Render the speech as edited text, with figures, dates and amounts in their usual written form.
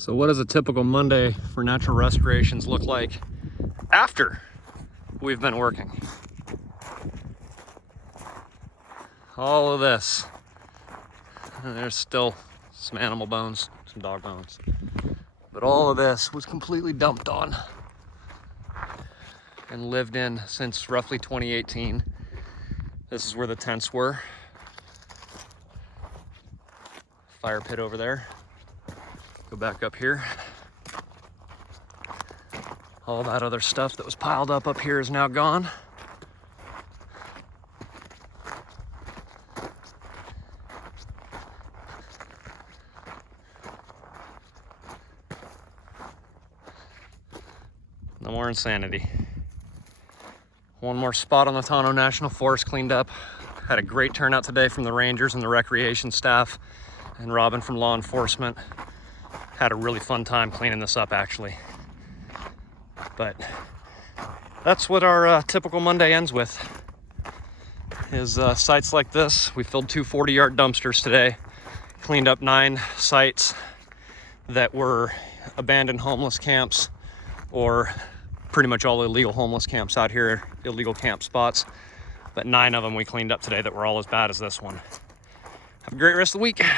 So what does a typical Monday for natural restorations look like after we've been working? All of this. And there's still some animal bones, some dog bones. But all of this was completely dumped on and lived in since roughly 2018. This is where the tents were. Fire pit over there. Go back up here. All that other stuff that was piled up here is now gone. No more insanity. One more spot on the Tonto National Forest cleaned up. Had a great turnout today from the rangers and the recreation staff, and Robin from law enforcement. Had a really fun time cleaning this up, actually. But that's what our typical Monday ends with, is sites like this. We filled two 40-yard dumpsters today, cleaned up 9 sites that were abandoned homeless camps, or pretty much all illegal homeless camps out here, illegal camp spots. But 9 of them we cleaned up today that were all as bad as this one. Have a great rest of the week.